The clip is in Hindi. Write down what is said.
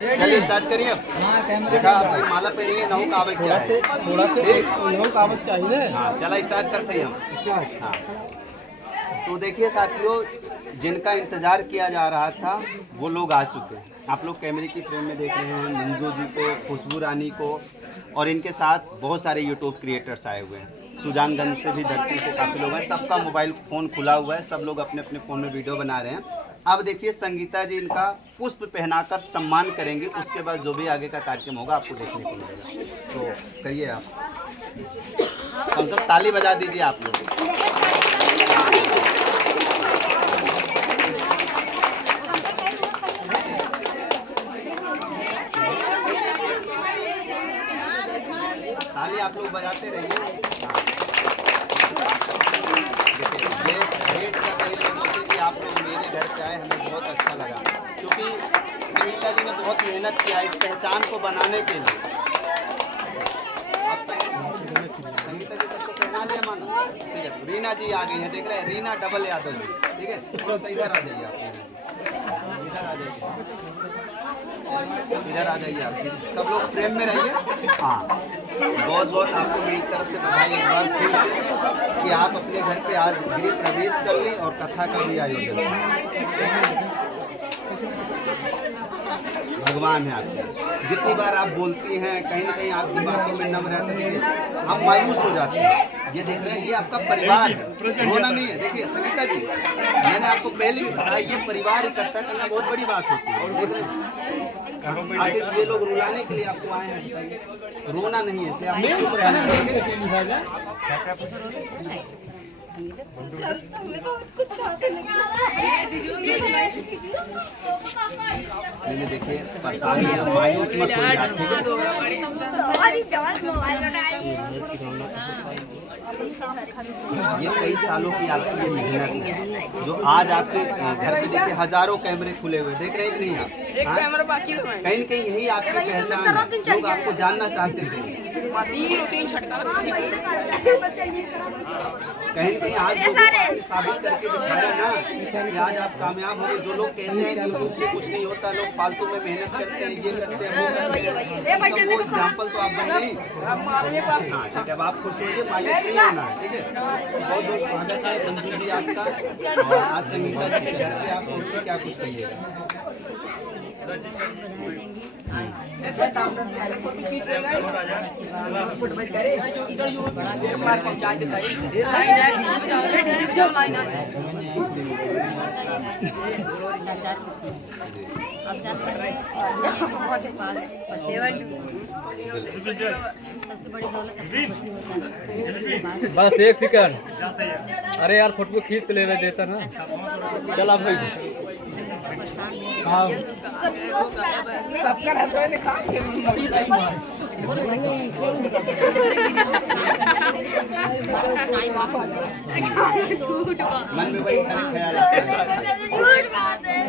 चलिए स्टार्ट करिए अब। देखा आपकी माला पहनी है, नौ कावत क्या है? थोड़ा से नौ कावत चाहिए। हाँ चला स्टार्ट करते हैं हम। हाँ तो देखिए साथियों, जिनका इंतजार किया जा रहा था वो लोग आ चुके हैं। आप लोग कैमरे की फ्रेम में देख रहे हैं मंजू जी को, खुशबू रानी को, और इनके साथ बहुत सारे यूट्यूब क्रिएटर्स आए हुए हैं। सुजानगंज से भी, धरती से काफ़ी लोग हैं। सबका मोबाइल फ़ोन खुला हुआ है, सब लोग अपने अपने फ़ोन में वीडियो बना रहे हैं। अब देखिए संगीता जी इनका पुष्प पहनाकर सम्मान करेंगी। उसके बाद जो भी आगे का कार्यक्रम होगा आपको देखने को मिलेगा। तो कहिए आप, कम से कम ताली बजा दीजिए आप लोग। ताली आप लोग बजाते रहिए। आप लोग मेरे घर पे आए, हमें बहुत अच्छा लगा, क्योंकि संगीता जी ने बहुत मेहनत किया इस पहचान को बनाने के लिए। संगीता जी सबको पहना लिया मानो, ठीक है। रीना जी आ गई है, देख रहे हैं, रीना डबल यादव जी, ठीक है। तो इधर आ जाइए आप, इधर आ जाइए, इधर आ जाइए आप, सब लोग फ्रेम में रहिए। हाँ बहुत बहुत आपको मेरी तरफ से बधाई एक बार फिर से कि आप अपने घर पे आज गृह प्रवेश कर ली और कथा का भी आयोजन किया। भगवान है आपके। जितनी बार आप बोलती हैं, कहीं ना कहीं आपकी बातों में नम रहते हैं, हम मायूस हो जाते हैं। ये देख रहे हैं, ये आपका परिवार है, रोना नहीं है। देखिए संगीता जी, मैंने आपको पहले भी बताया, ये परिवार इकट्ठा करना बहुत बड़ी बात होती है। देख रहे हैं, आखिर ये लोग रुलाने के लिए आपको आए हैं, रोना नहीं है, इसलिए आप चुप रहना। देखिए मायूस मत होइए, ये कई सालों की आपकी ये मेहनत है, जो आज आपके घर पे देखिए हजारों कैमरे खुले हुए, देख रहे हैं कि नहीं आप? एक कैमरा बाकी है। कहीं न कहीं यही आपकी पहचान है, लोग आपको जानना चाहते थे। तीन छटका कहीं कहीं आज लोग साबित करके दिखाया ना कि आज आप कामयाब हो गए। जो लोग कहते हैं कि मुझसे कुछ नहीं होता, लोग फालतू में मेहनत करते हैं, ये करते हैं, वो एग्जाम्पल तो आप बन गई। हाँ ठीक है, अब आप खुश होइए, मायूस नहीं होना है, ठीक है। बहुत बहुत स्वागत है मंजू जी आपका, और आज संगीता जी के घर पे आप उनकी क्या कुछ कहिएगा? बस एक सेकंड। अरे यार फोटो खींच के ले देता ना। चल आप भाई। हाँ मन में वही ख्याल आता है।